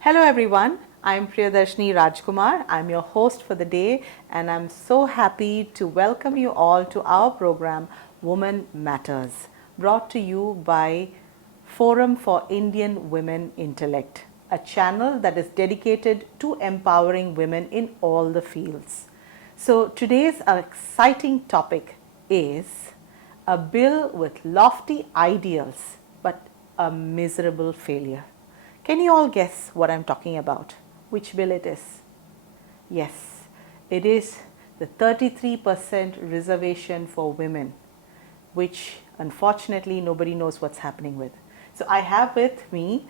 Hello everyone, I'm Priyadarshini Rajkumar. I'm your host for the day and I'm so happy to welcome you all to our program Woman Matters, brought to you by Forum for Indian Women Intellect, a channel that is dedicated to empowering women in all the fields. So today's exciting topic is a bill with lofty ideals but a miserable failure. Can you all guess what I'm talking about? Which bill it is? Yes, it is the 33% reservation for women, which unfortunately nobody knows what's happening with. So I have with me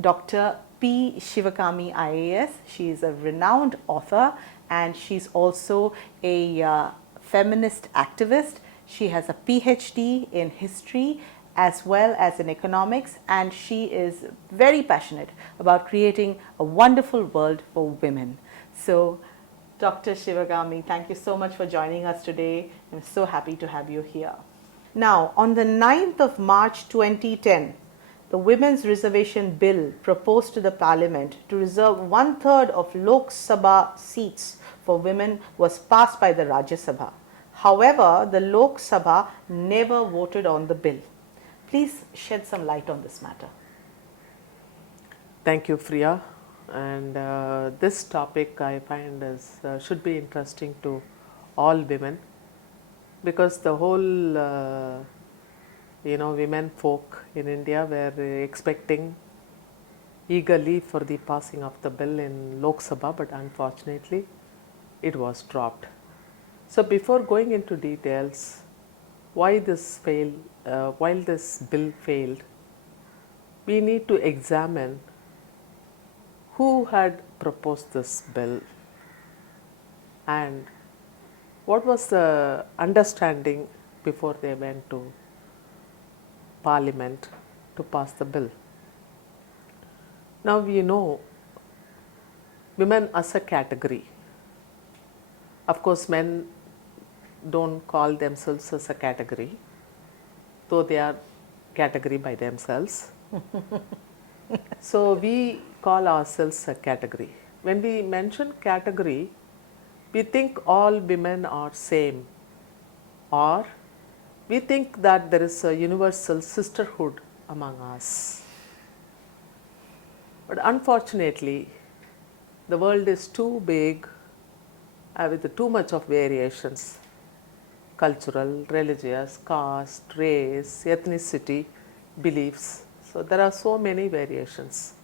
Dr. P. Shivakami IAS. She is a renowned author and she's also a feminist activist. She has a PhD in history as well as in economics, and she is very passionate about creating a wonderful world for women. So, Dr. Shivakami, thank you so much for joining us today. I'm so happy to have you here. Now, on the 9th of March 2010, the Women's Reservation Bill proposed to the Parliament to reserve 1/3 of Lok Sabha seats for women was passed by the Rajya Sabha. However, the Lok Sabha never voted on the bill. Please shed some light on this matter. Thank you, Priya. And this topic I find should be interesting to all women, because the whole women folk in India were expecting eagerly for the passing of the bill in Lok Sabha, but unfortunately it was dropped. So before going into details, why this failed, while this bill failed, we need to examine who had proposed this bill and what was the understanding before they went to Parliament to pass the bill. Now we know women as a category. Of course, men don't call themselves as a category, though they are category by themselves. So we call ourselves a category. When we mention category, we think all women are same, or we think that there is a universal sisterhood among us. But unfortunately, the world is too big with too much of variations: cultural, religious, caste, race, ethnicity, beliefs. So there are so many variations.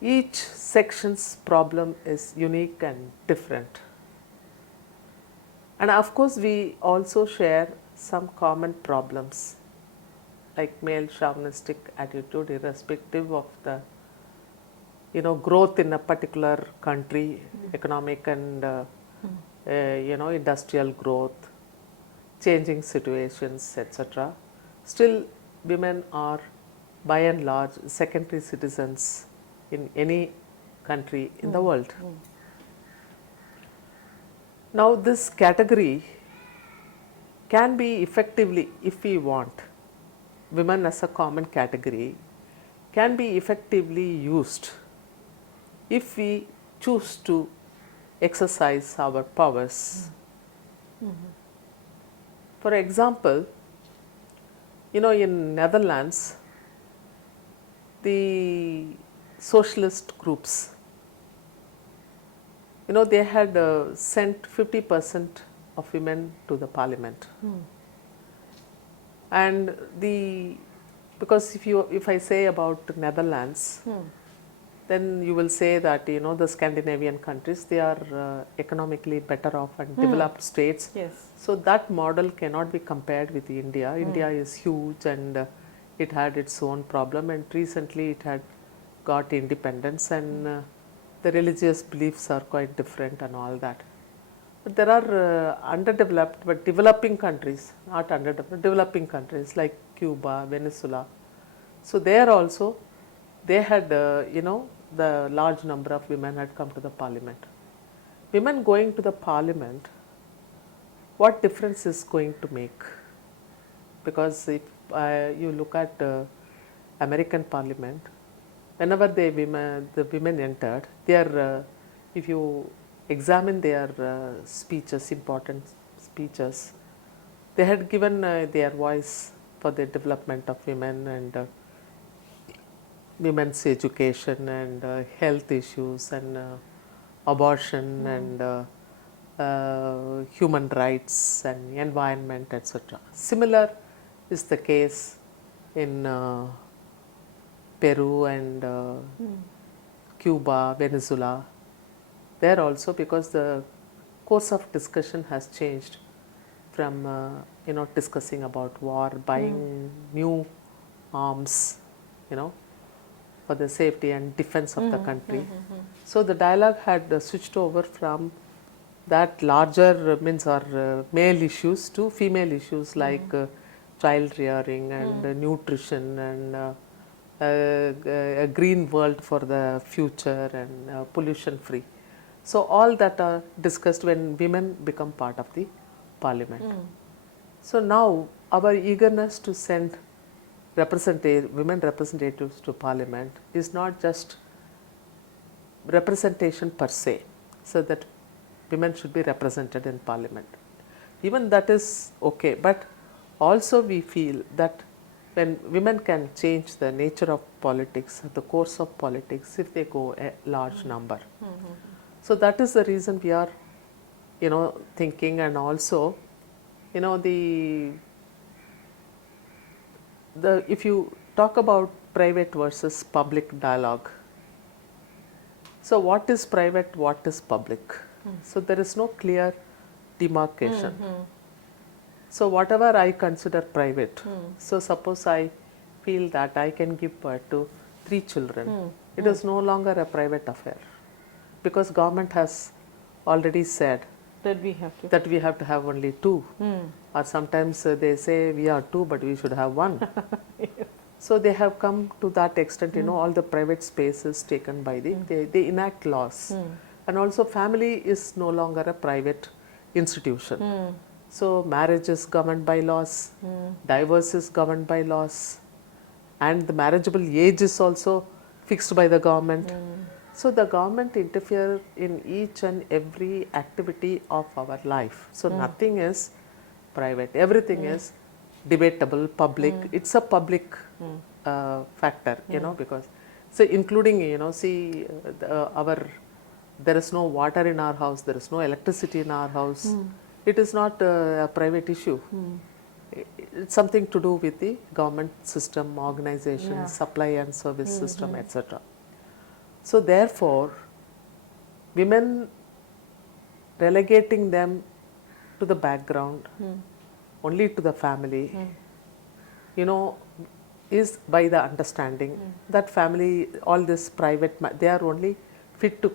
Each section's problem is unique and different. And of course, we also share some common problems, like male chauvinistic attitude, irrespective of the growth in a particular country, economic and industrial growth, changing situations, etc. Still, women are by and large secondary citizens in any country in the world. Now this category can be effectively, if we want, women as a common category can be effectively used if we choose to exercise our powers. For example, in Netherlands, the socialist groups, they had sent 50% of women to the parliament. And because if I say about Netherlands, then you will say that the Scandinavian countries, they are economically better off and developed states. Yes. So that model cannot be compared with India. India is huge and it had its own problem, and recently it had got independence, and the religious beliefs are quite different and all that. But there are underdeveloped but developing countries, not underdeveloped, developing countries like Cuba, Venezuela. So there also they had the large number of women had come to the parliament. Women going to the parliament, what difference is going to make? Because if you look at American parliament, whenever the women entered, if you examine their speeches, important speeches, they had given their voice for the development of women and women's education and health issues and abortion and human rights and environment, etc. Similar is the case in Peru and Cuba, Venezuela. There also, because the course of discussion has changed from discussing about war, buying new arms, for the safety and defense of the country. So the dialogue had switched over from that larger means or male issues to female issues like child rearing and nutrition and a green world for the future and pollution free. So all that are discussed when women become part of the parliament. So now our eagerness to send women representatives to parliament is not just representation per se, so that women should be represented in parliament. Even that is okay, but also we feel that when women can change the nature of politics, the course of politics, if they go a large number. So that is the reason we are, thinking, and also, if you talk about private versus public dialogue, so what is private, what is public? So there is no clear demarcation. So whatever I consider private, so suppose I feel that I can give birth to 3 children, it is no longer a private affair, because government has already said that we have to have only 2. Or sometimes they say we are 2 but we should have 1. So they have come to that extent, all the private space is taken by they enact laws. And also family is no longer a private institution. So marriage is governed by laws, divorce is governed by laws, and the marriageable age is also fixed by the government. So the government interfere in each and every activity of our life. So nothing is private, everything is debatable, public. It's a public factor, because so including, there is no water in our house, there is no electricity in our house. It is not a private issue. It's something to do with the government system, organization, supply and service system, etc. So therefore, women, relegating them to the background, only to the family, is by the understanding that family, all this private, they are only fit to,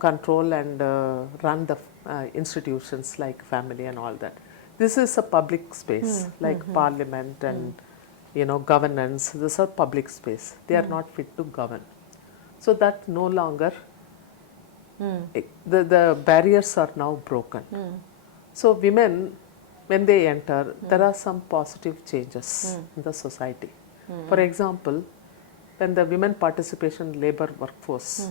control and run the institutions like family and all that. This is a public space, like parliament and, governance. This is a public space. They are not fit to govern. So that no longer, the barriers are now broken. So women, when they enter, there are some positive changes in the society. For example, when the women participation in labor workforce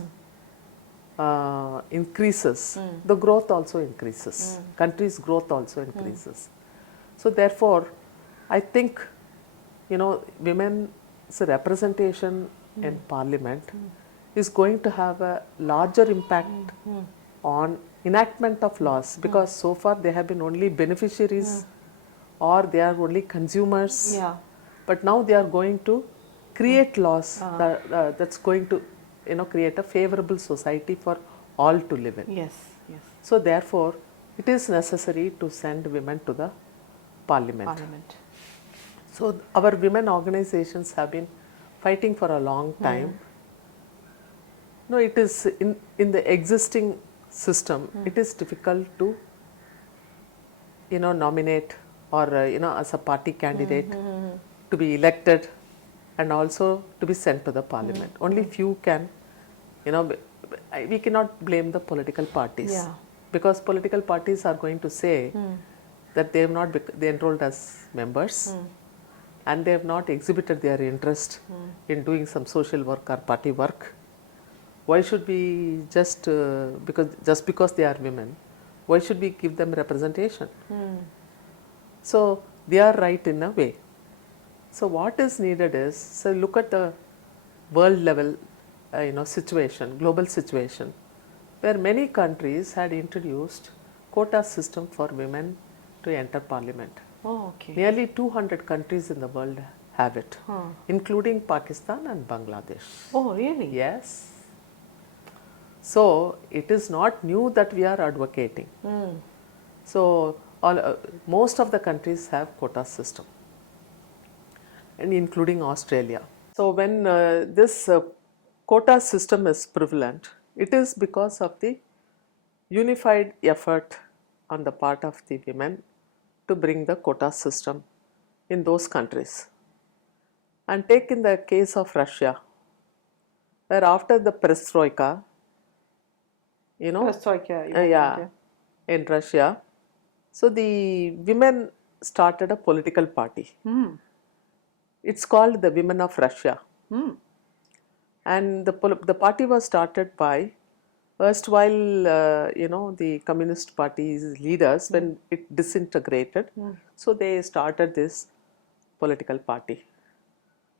increases, the growth also increases. Country's growth also increases. So therefore, I think, women's representation in parliament is going to have a larger impact on enactment of laws, because so far they have been only beneficiaries or they are only consumers. But now they are going to create laws that's going to create a favorable society for all to live in. Yes. So therefore, it is necessary to send women to the parliament. So our women organizations have been fighting for a long time. No, it is in the existing system, it is difficult to, nominate or, as a party candidate to be elected and also to be sent to the parliament. Only few can You know, we cannot blame the political parties. Yeah. Because political parties are going to say that they have not they enrolled as members and they have not exhibited their interest in doing some social work or party work. Why should we just because they are women, why should we give them representation? So they are right in a way. So what is needed is, so look at the world level situation, global situation, where many countries had introduced quota system for women to enter parliament. Oh, okay. Nearly 200 countries in the world have it, including Pakistan and Bangladesh. Oh, really? Yes. So it is not new that we are advocating. So most of the countries have quota system, and including Australia. So when this quota system is prevalent, it is because of the unified effort on the part of the women to bring the quota system in those countries. And take in the case of Russia, where after the perestroika, in Russia, so the women started a political party. It's called the Women of Russia. And the party was started by erstwhile, the Communist Party's leaders when it disintegrated. So they started this political party.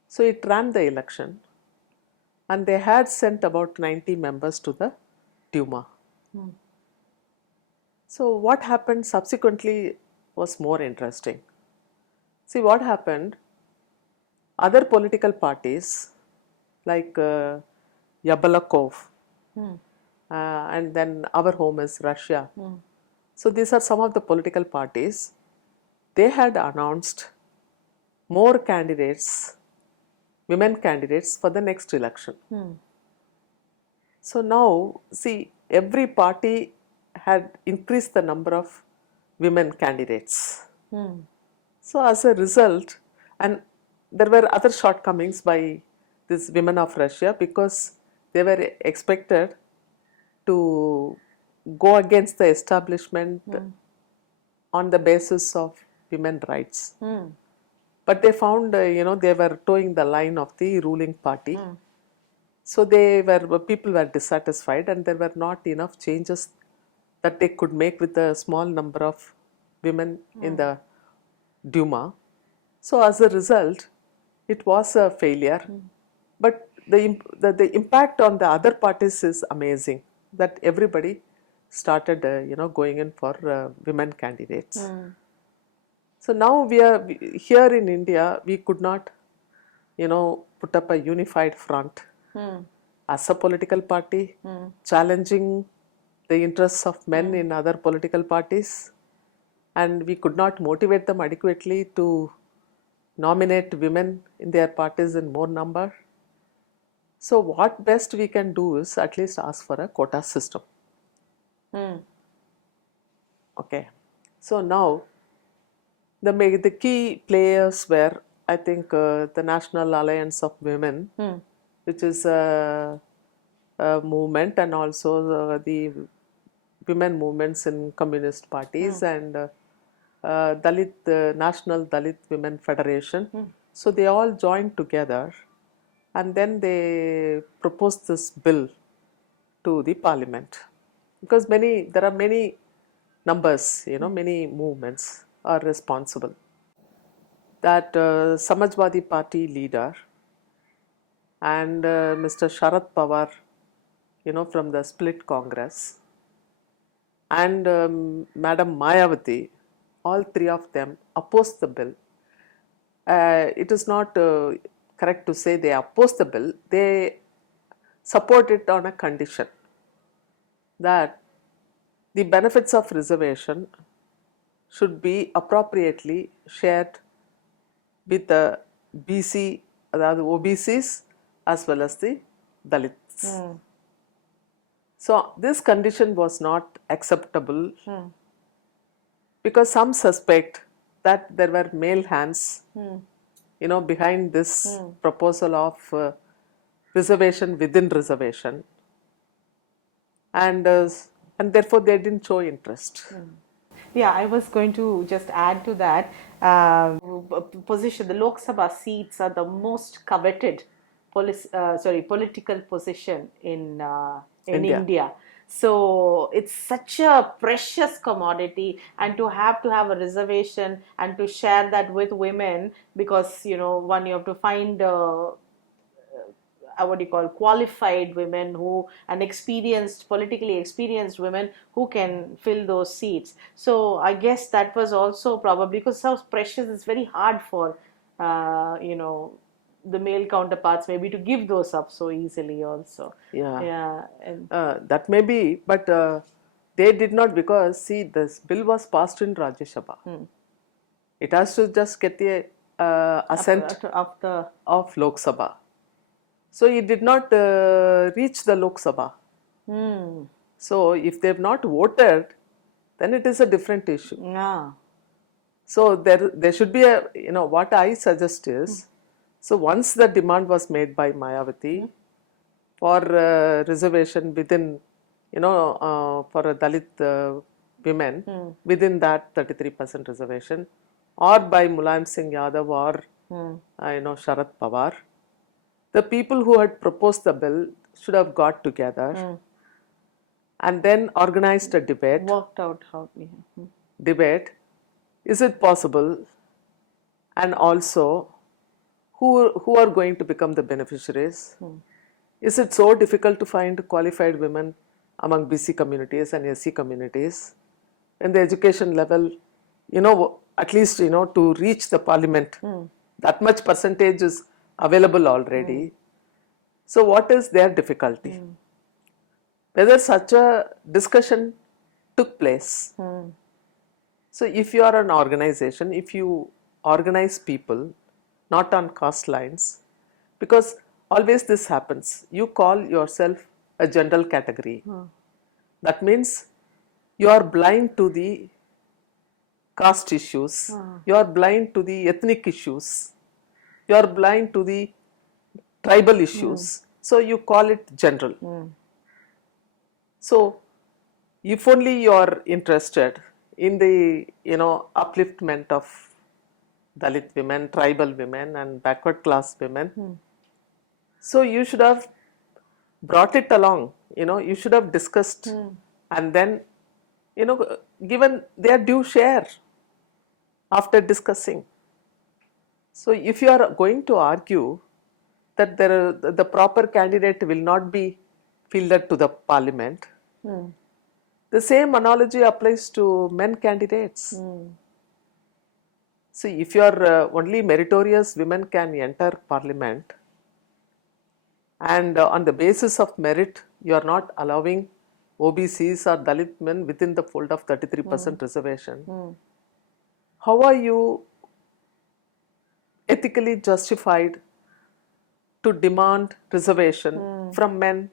So it ran the election, and they had sent about 90 members to the Duma. So what happened subsequently was more interesting. See what happened. Other political parties like Yablokov, and then Our Home is Russia. So these are some of the political parties. They had announced more candidates, women candidates for the next election. So now, see, every party had increased the number of women candidates. So as a result, and there were other shortcomings by these women of Russia, because they were expected to go against the establishment on the basis of women rights. But they found, they were towing the line of the ruling party. So people were dissatisfied, and there were not enough changes that they could make with a small number of women in the Duma. So as a result, it was a failure. But the impact on the other parties is amazing, that everybody started going in for women candidates. So now we are here in India, we could not put up a unified front as a political party, challenging the interests of men in other political parties, and we could not motivate them adequately to nominate women in their parties in more number. So what best we can do is at least ask for a quota system. Okay. So now the key players were, I think, the National Alliance of Women, which is a movement, and also the women movements in communist parties, and National Dalit Women Federation. So they all joined together, and then they proposed this bill to the parliament, because there are many numbers, many movements are responsible. That Samajwadi Party leader and Mr. Sharad Pawar, from the split Congress, and Madam Mayawati, all three of them opposed the bill. It is not correct to say they opposed the bill. They support it on a condition that the benefits of reservation should be appropriately shared with the BC, the OBCs, as well as the Dalits. So this condition was not acceptable because some suspect that there were male hands, behind this proposal of reservation within reservation. and therefore they didn't show interest. Yeah, I was going to just add to that. Position, the Lok Sabha seats are the most coveted political position in India. India. So it's such a precious commodity, and to have a reservation and to share that with women, because one, you have to find what do you call, qualified women who, and experienced, politically experienced women who can fill those seats. So I guess that was also probably because so precious, it's very hard for the male counterparts maybe to give those up so easily also. Yeah. Yeah. And That may be, but they did not, because see, this bill was passed in Rajya Sabha. It has to just get the assent of the of Lok Sabha. So it did not reach the Lok Sabha. So if they have not voted, then it is a different issue. yeah. So there should be a, what I suggest is, so once the demand was made by Mayawati for reservation within, for a Dalit women within that 33% reservation, or by Mulayam Singh Yadav or Sharad Pawar, the people who had proposed the bill should have got together and then organized a debate. Worked out how. Debate, is it possible, and also who are going to become the beneficiaries? Is it so difficult to find qualified women among BC communities and SC communities? When the education level, at least, to reach the parliament, that much percentage is available already. So what is their difficulty? Whether such a discussion took place. So if you are an organization, if you organize people, not on caste lines, because always this happens, you call yourself a general category. That means you are blind to the caste issues, you are blind to the ethnic issues, you are blind to the tribal issues. So you call it general. So if only you are interested in the upliftment of Dalit women, tribal women and backward class women, so you should have brought it along, you should have discussed and then given their due share after discussing. So if you are going to argue that the proper candidate will not be fielded to the parliament, the same analogy applies to men candidates. See, if you are only meritorious women can enter parliament, and on the basis of merit you are not allowing OBCs or Dalit men within the fold of 33% reservation, how are you ethically justified to demand reservation from men?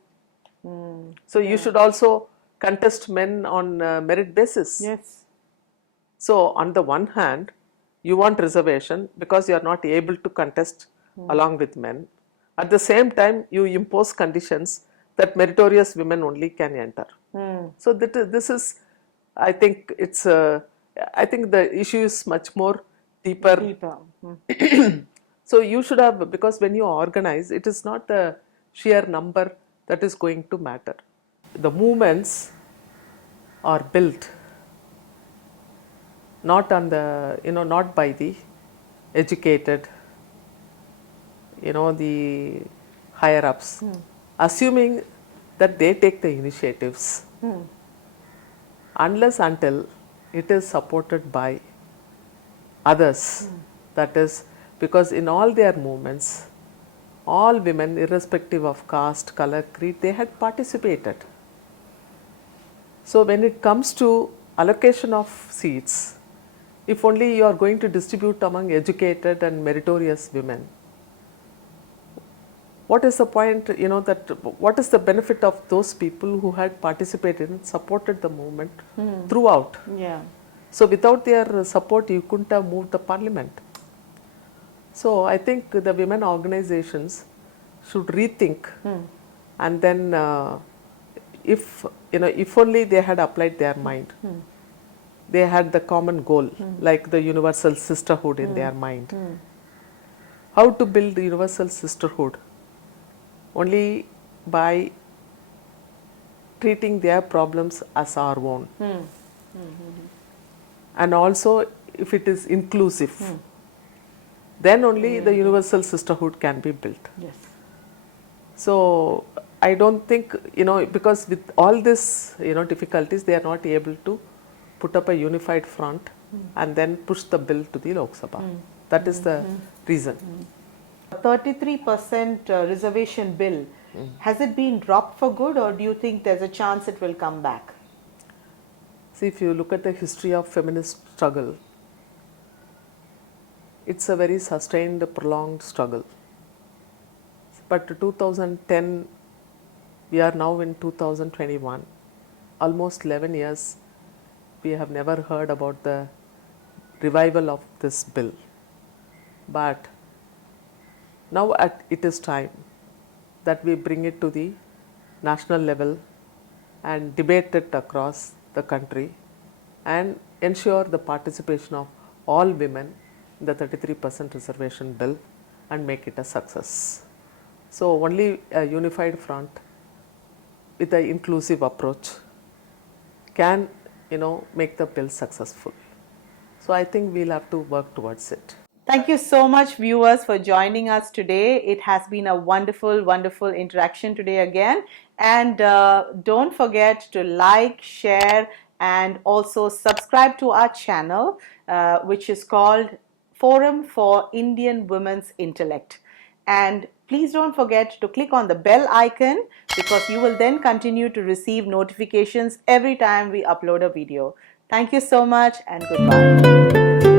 So you should also contest men on merit basis. Yes. So on the one hand, you want reservation because you are not able to contest along with men. At the same time, you impose conditions that meritorious women only can enter. So this is, I think it's, I think the issue is much more deeper. So you should have, because when you organize, it is not the sheer number that is going to matter. The movements are built not on the, not by the educated, the higher ups, assuming that they take the initiatives, unless until it is supported by others. That is because in all their movements, all women, irrespective of caste, color, creed, they had participated. So when it comes to allocation of seats, if only you are going to distribute among educated and meritorious women, what is the point, what is the benefit of those people who had participated and supported the movement throughout? Yeah. So without their support, you couldn't have moved the parliament. So I think the women organizations should rethink and then if if only they had applied their mind, they had the common goal, like the universal sisterhood in their mind. How to build the universal sisterhood? Only by treating their problems as our own. And also, if it is inclusive, then only the universal sisterhood can be built. Yes. So I don't think, because with all this, difficulties, they are not able to put up a unified front and then push the bill to the Lok Sabha. That is the reason. 33% reservation bill, has it been dropped for good, or do you think there's a chance it will come back? See, if you look at the history of feminist struggle, it's a very sustained, prolonged struggle. But 2010, we are now in 2021, almost 11 years, we have never heard about the revival of this bill. But now it is time that we bring it to the national level and debate it across the country and ensure the participation of all women in the 33% reservation bill and make it a success. So only a unified front with an inclusive approach can, make the bill successful. So I think we'll have to work towards it. Thank you so much, viewers, for joining us today. It has been a wonderful, wonderful interaction today again. And don't forget to like, share, and also subscribe to our channel, which is called Forum for Indian Women's Intellect. And please don't forget to click on the bell icon, because you will then continue to receive notifications every time we upload a video. Thank you so much, and goodbye.